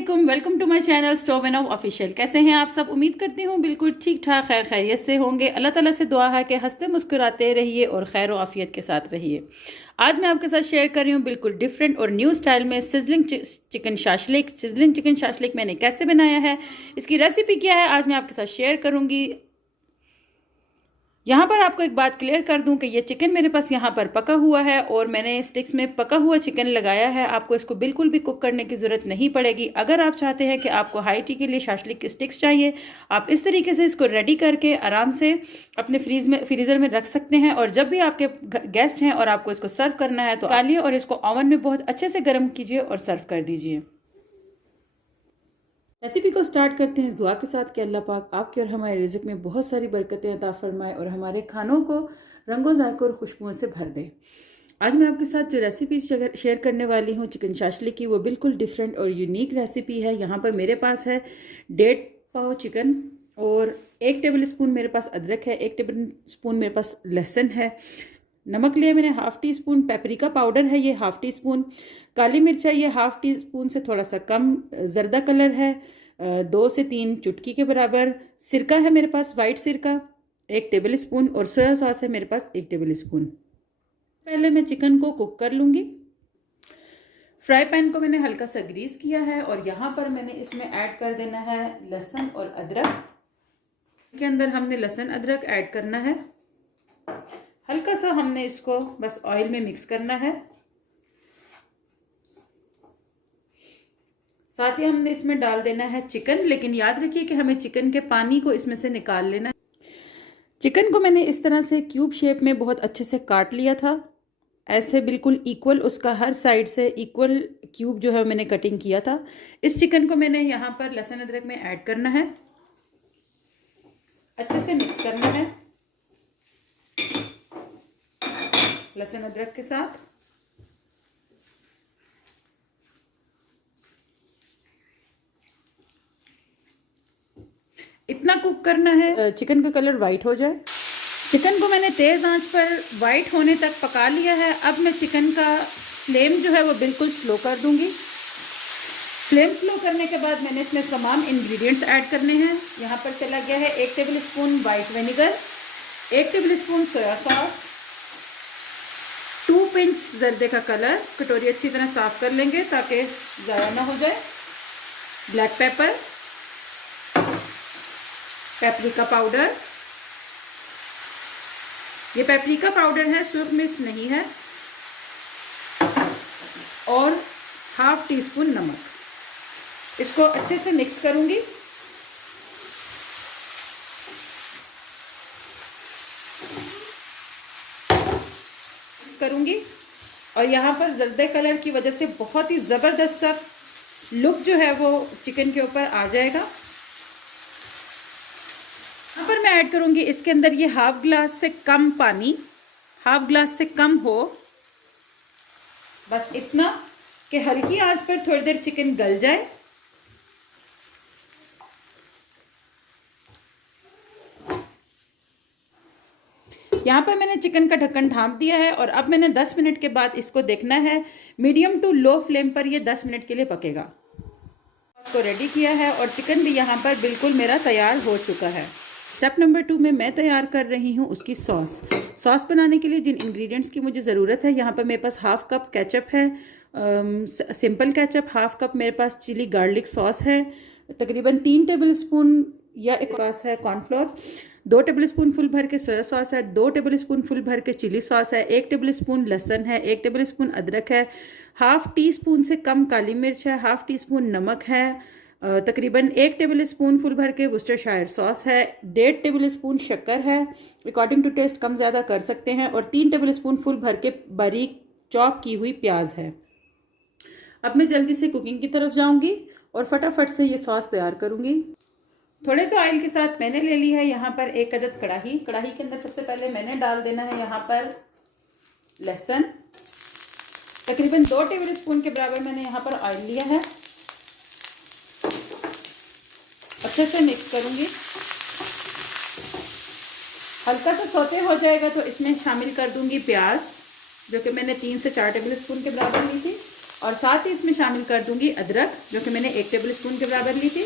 अस्सलामुअलैकुम, welcome to my channel stove and official. कैसे हैं आप सब? उम्मीद करती हूँ बिल्कुल ठीक ठाक खैर खैरियत से होंगे। अल्लाह ताला से दुआ है कि हंसते मुस्कुराते रहिए और खैर आफियत के साथ रहिए। आज मैं आपके साथ शेयर कर रही हूँ बिल्कुल डिफरेंट और न्यू स्टाइल में sizzling chicken shashlik. Sizzling chicken shashlik मैंने कैसे बनाया है, इसकी रेसिपी क्या है, आज मैं आपके साथ शेयर करूँगी। यहाँ पर आपको एक बात क्लियर कर दूं कि ये चिकन मेरे पास यहाँ पर पका हुआ है और मैंने स्टिक्स में पका हुआ चिकन लगाया है। आपको इसको बिल्कुल भी कुक करने की ज़रूरत नहीं पड़ेगी। अगर आप चाहते हैं कि आपको हाई टी के लिए शाशलिक की स्टिक्स चाहिए, आप इस तरीके से इसको रेडी करके आराम से अपने फ्रीज़र में रख सकते हैं। और जब भी आपके गेस्ट हैं और आपको इसको सर्व करना है तो निकालिए और इसको ओवन में बहुत अच्छे से गर्म कीजिए और सर्व कर दीजिए। रेसिपी को स्टार्ट करते हैं इस दुआ के साथ कि अल्लाह पाक आपके और हमारे रिज़्क़ में बहुत सारी बरकतें अता फरमाए और हमारे खानों को रंगों जायकों और खुशबुओं से भर दे। आज मैं आपके साथ जो रेसिपी शेयर करने वाली हूँ चिकन शाशलिक की, वो बिल्कुल डिफरेंट और यूनिक रेसिपी है। यहाँ पर मेरे पास है 1.5 पाव चिकन और 1 टेबल स्पून मेरे पास अदरक है, 1 टेबल स्पून मेरे पास लहसुन है। नमक लिया मैंने half tea spoon, paprika powder है ये हाफ़ टी स्पून, काली मिर्च है ये हाफ़ टी स्पून से थोड़ा सा कम, जर्दा कलर है 2 से 3 चुटकी के बराबर, सिरका है मेरे पास वाइट सिरका 1 टेबल स्पून और सोया सॉस है मेरे पास 1 टेबल स्पून। पहले मैं चिकन को कुक कर लूँगी। फ्राई पैन को मैंने हल्का सा ग्रीस किया है और यहाँ पर मैंने इसमें ऐड कर देना है लहसुन और अदरक। के अंदर हमने लहसुन अदरक ऐड करना है। हल्का सा हमने इसको बस ऑयल में मिक्स करना है। साथ ही हमने इसमें डाल देना है चिकन, लेकिन याद रखिए कि हमें चिकन के पानी को इसमें से निकाल लेना है। चिकन को मैंने इस तरह से क्यूब शेप में बहुत अच्छे से काट लिया था, ऐसे बिल्कुल इक्वल, उसका हर साइड से इक्वल क्यूब जो है मैंने कटिंग किया था। इस चिकन को मैंने यहाँ पर लहसुन अदरक में ऐड करना है, अच्छे से मिक्स करना है लहसुन अदरक के साथ। इतना कुक करना है चिकन का कलर वाइट हो जाए। चिकन को मैंने तेज़ आंच पर वाइट होने तक पका लिया है। अब मैं चिकन का फ्लेम जो है वो बिल्कुल स्लो कर दूंगी। फ्लेम स्लो करने के बाद मैंने इसमें तमाम इंग्रेडिएंट्स ऐड करने हैं। यहाँ पर चला गया है 1 tablespoon white vinegar, 1 tablespoon soya sauce, 2 pinch जर्दे का कलर, कटोरी अच्छी तरह साफ कर लेंगे ताकि ज़ाया ना हो जाए, ब्लैक पेपर, पेपरिका पाउडर, ये पेपरिका पाउडर है, सुर्ख मिर्च नहीं है, और हाफ टी स्पून नमक। इसको अच्छे से मिक्स करूंगी। और यहाँ पर जर्दे कलर की वजह से बहुत ही ज़बरदस्त सा लुक जो है वो चिकन के ऊपर आ जाएगा। यहाँ पर मैं ऐड करूँगी इसके अंदर ये हाफ ग्लास से कम पानी, हाफ ग्लास से कम हो, बस इतना कि हल्की आंच पर थोड़ी देर चिकन गल जाए। यहाँ पर मैंने चिकन का ढक्कन ढाँप दिया है और अब मैंने 10 मिनट के बाद इसको देखना है। मीडियम टू लो फ्लेम पर ये 10 मिनट के लिए पकेगा। इसको रेडी किया है और चिकन भी यहाँ पर बिल्कुल मेरा तैयार हो चुका है। स्टेप नंबर 2 में मैं तैयार कर रही हूँ उसकी सॉस बनाने के लिए जिन इंग्रेडिएंट्स की मुझे ज़रूरत है। यहाँ पर मेरे पास हाफ कप केचप है, सिंपल केचप, हाफ कप मेरे पास चिली गार्लिक सॉस है, तकरीबन 3 टेबल स्पून या एक पास है कॉर्नफ्लोर, 2 टेबल स्पून फुल भर के सोया सॉस है, 2 टेबल स्पून फुल भर के चिली सॉस है, 1 टेबल स्पून लहसुन है, 1 टेबल स्पून अदरक है, हाफ टी स्पून से कम काली मिर्च है, हाफ टी स्पून नमक है, तकरीबन 1 टेबल स्पून फुल भर के वुस्टरशायर सॉस है, 1.5 टेबल स्पून शक्कर है, अकॉर्डिंग टू टेस्ट कम ज़्यादा कर सकते हैं, और 3 टेबल स्पून फुल भर के बारीक चॉप की हुई प्याज है। अब मैं जल्दी से कुकिंग की तरफ जाऊंगी और फटाफट से ये सॉस तैयार करूंगी। थोड़े से ऑयल के साथ मैंने ले ली है यहाँ पर 1 अदद कढ़ाई। कढ़ाई के अंदर सबसे पहले मैंने डाल देना है यहाँ पर लहसुन, तकरीबन 2 टेबल स्पून के बराबर मैंने यहाँ पर ऑयल लिया है। अच्छे से मिक्स करूँगी। हल्का सा सौते हो जाएगा तो इसमें शामिल कर दूँगी प्याज, जो कि मैंने 3 से 4 टेबल स्पून के बराबर ली थी। और साथ ही इसमें शामिल कर दूंगी अदरक, जो कि मैंने 1 टेबल स्पून के बराबर ली थी।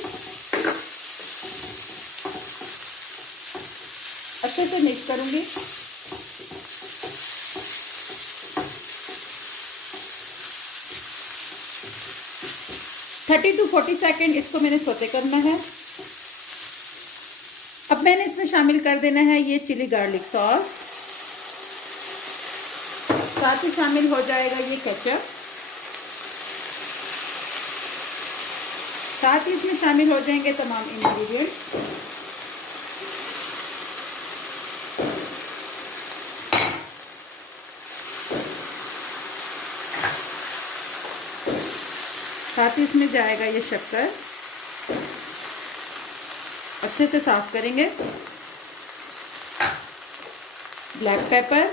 अच्छे से मिक्स करूंगी। थर्टी टू 40 सेकेंड इसको मैंने सौते करना है। अब मैंने इसमें शामिल कर देना है ये चिली गार्लिक सॉस, साथ ही शामिल हो जाएगा ये केचप, साथ ही इसमें शामिल हो जाएंगे तमाम इंग्रेडिएंट्स। साथ ही इसमें जाएगा ये शक्कर, अच्छे से साफ करेंगे। ब्लैक पेपर,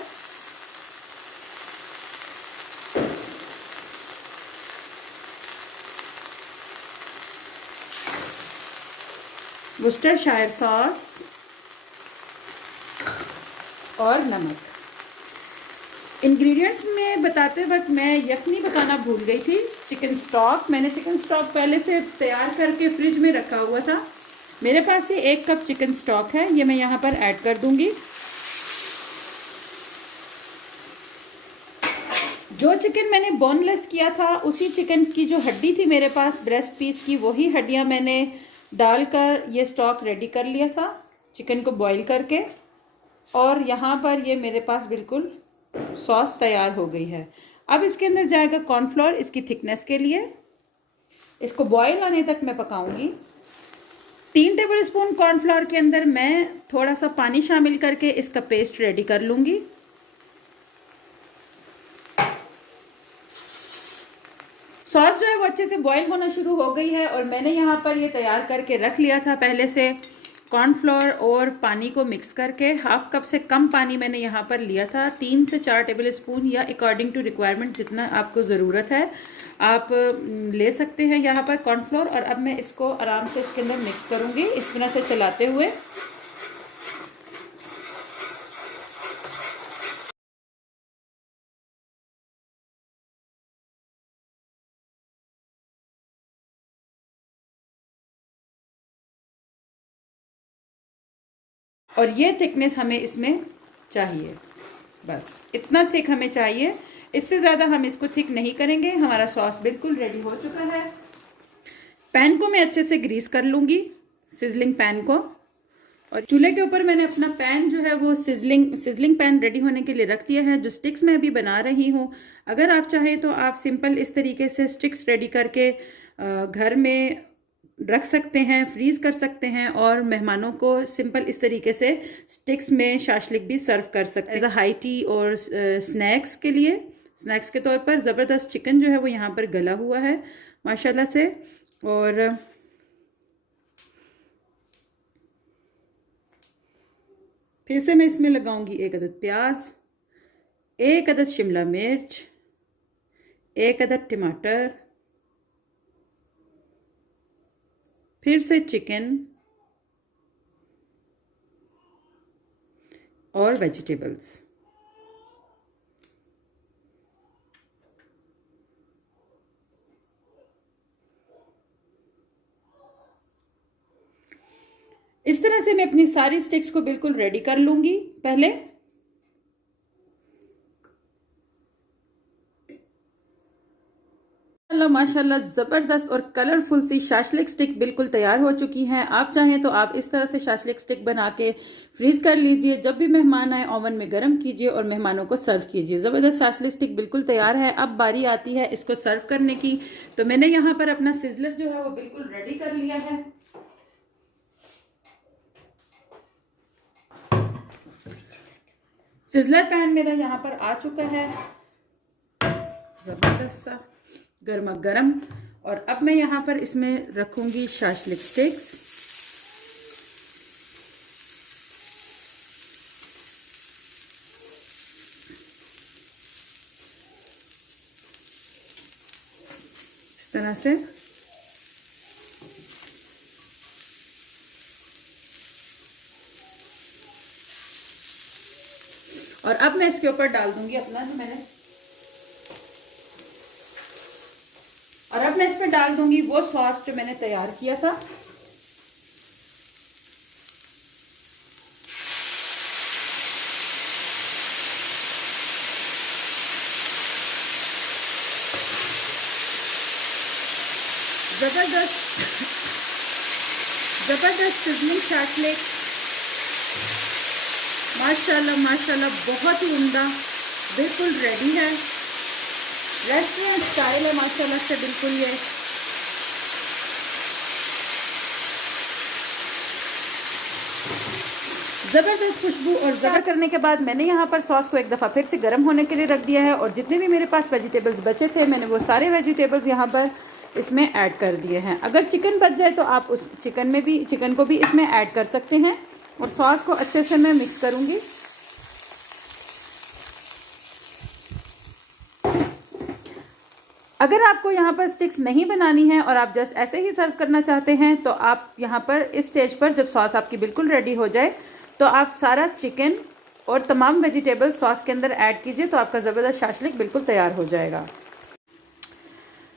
वुस्टरशायर सॉस और नमक। इंग्रेडिएंट्स में बताते वक्त मैं यखनी बताना भूल गई थी। चिकन स्टॉक, मैंने चिकन स्टॉक पहले से तैयार करके फ्रिज में रखा हुआ था। मेरे पास ये 1 कप चिकन स्टॉक है, ये मैं यहाँ पर ऐड कर दूंगी। जो चिकन मैंने बोनलेस किया था, उसी चिकन की जो हड्डी थी मेरे पास ब्रेस्ट पीस की, वही हड्डियाँ मैंने डालकर ये स्टॉक रेडी कर लिया था चिकन को बॉईल करके। और यहाँ पर ये मेरे पास बिल्कुल सॉस तैयार हो गई है। अब इसके अंदर जाएगा कॉर्नफ्लोर इसकी थिकनेस के लिए। इसको बॉईल आने तक मैं पकाऊंगी। 3 टेबल स्पून कॉर्नफ्लोर के अंदर मैं थोड़ा सा पानी शामिल करके इसका पेस्ट रेडी कर लूंगी। सॉस जो है वो अच्छे से बॉईल होना शुरू हो गई है और मैंने यहाँ पर ये तैयार करके रख लिया था पहले से। कॉर्नफ्लोर और पानी को मिक्स करके 1/2 कप से कम पानी मैंने यहाँ पर लिया था। 3 से 4 टेबल स्पून या अकॉर्डिंग टू रिक्वायरमेंट जितना आपको ज़रूरत है आप ले सकते हैं यहाँ पर कॉर्नफ्लोर। और अब मैं इसको आराम से इसके अंदर मिक्स करूँगी इस तरह से चलाते हुए। और ये थिकनेस हमें इसमें चाहिए, बस इतना थिक हमें चाहिए। इससे ज़्यादा हम इसको थिक नहीं करेंगे। हमारा सॉस बिल्कुल रेडी हो चुका है। पैन को मैं अच्छे से ग्रीस कर लूँगी, सिजलिंग पैन को। और चूल्हे के ऊपर मैंने अपना पैन जो है वो सिजलिंग पैन रेडी होने के लिए रख दिया है। जो स्टिक्स मैं अभी बना रही हूँ, अगर आप चाहें तो आप सिंपल इस तरीके से स्टिक्स रेडी करके घर में रख सकते हैं, फ्रीज कर सकते हैं और मेहमानों को सिंपल इस तरीके से स्टिक्स में शाशलिक भी सर्व कर सकते हैं एज अ हाई टी और स्नैक्स के लिए। स्नैक्स के तौर पर ज़बरदस्त चिकन जो है वो यहाँ पर गला हुआ है माशाल्लाह से। और फिर से मैं इसमें लगाऊंगी 1 अदद प्याज, 1 अदद शिमला मिर्च, 1 अदद टमाटर, फिर से चिकन और वेजिटेबल्स। इस तरह से मैं अपनी सारी स्टिक्स को बिल्कुल रेडी कर लूंगी पहले। माशाल्लाह ज़बरदस्त और कलरफुल सी शाशलिक स्टिक बिल्कुल तैयार हो चुकी हैं। आप चाहें तो आप इस तरह से शाशलिक स्टिक बना के फ्रीज कर लीजिए। जब भी मेहमान आए ओवन में गर्म कीजिए और मेहमानों को सर्व कीजिए। ज़बरदस्त शाशलिक स्टिक बिल्कुल तैयार है। अब बारी आती है इसको सर्व करने की। तो मैंने यहाँ पर अपना सिजलर जो है वो बिल्कुल रेडी कर लिया है। सिजलर पैन मेरा यहाँ पर आ चुका है ज़बरदस्त सा गर्मा गर्म। और अब मैं यहाँ पर इसमें रखूंगी शाशलिक स्टिक्स। इस तरह से और अब मैं इसके ऊपर डाल दूंगी अपना जो मैंने डाल दूंगी वो सॉस जो मैंने तैयार किया था। जबरदस्त सिजलिंग शाशलिक, माशाल्लाह माशाल्लाह बहुत ही उम्दा, बिल्कुल रेडी है। रेस्टोरेंट स्टाइल है माशाल्लाह से बिल्कुल ये। ज़बरदस्त खुशबू और ज़बर करने के बाद मैंने यहाँ पर सॉस को एक दफ़ा फिर से गर्म होने के लिए रख दिया है और जितने भी मेरे पास वेजिटेबल्स बचे थे मैंने वो सारे वेजिटेबल्स यहाँ पर इसमें ऐड कर दिए हैं। अगर चिकन बच जाए तो आप उस चिकन को भी इसमें ऐड कर सकते हैं और सॉस को अच्छे से मैं मिक्स करूँगी। अगर आपको यहाँ पर स्टिक्स नहीं बनानी है और आप जस्ट ऐसे ही सर्व करना चाहते हैं तो आप यहाँ पर इस स्टेज पर जब सॉस आपकी बिल्कुल रेडी हो जाए तो आप सारा चिकन और तमाम वेजिटेबल्स सॉस के अंदर ऐड कीजिए तो आपका ज़बरदस्त शाशलिक बिल्कुल तैयार हो जाएगा।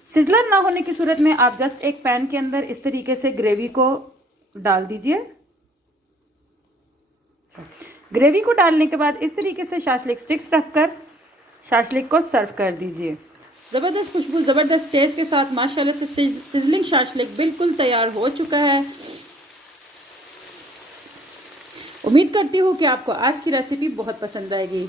सिजलर ना होने की सूरत में आप जस्ट एक पैन के अंदर इस तरीके से ग्रेवी को डाल दीजिए। ग्रेवी को डालने के बाद इस तरीके से शाशलिक स्टिक्स रखकर शाशलिक को सर्व कर दीजिए। ज़बरदस्त खुशबू, ज़बरदस्त टेस्ट के साथ माशाल्लाह से सिजलिंग शाशलिक बिल्कुल तैयार हो चुका है। उम्मीद करती हूँ कि आपको आज की रेसिपी बहुत पसंद आएगी।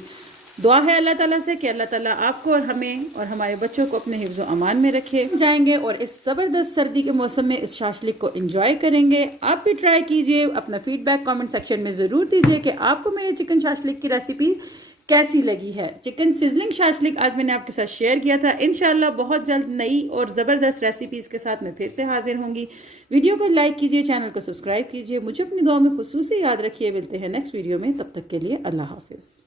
दुआ है अल्लाह ताला से कि अल्लाह ताला आपको और हमें और हमारे बच्चों को अपने हिफ्ज़ अमान में रखे जाएंगे और इस ज़बरदस्त सर्दी के मौसम में इस शाशलिक को एंजॉय करेंगे। आप भी ट्राई कीजिए, अपना फीडबैक कमेंट सेक्शन में ज़रूर दीजिए कि आपको मेरे चिकन शाशलिक की रेसिपी कैसी लगी है। चिकन सिजलिंग शाशलिक आज मैंने आपके साथ शेयर किया था। इंशाल्लाह बहुत जल्द नई और ज़बरदस्त रेसिपीज़ के साथ मैं फिर से हाजिर होंगी। वीडियो को लाइक कीजिए, चैनल को सब्सक्राइब कीजिए, मुझे अपनी दुआ में खुसूसी याद रखिए। मिलते हैं नेक्स्ट वीडियो में, तब तक के लिए अल्लाह हाफिज़।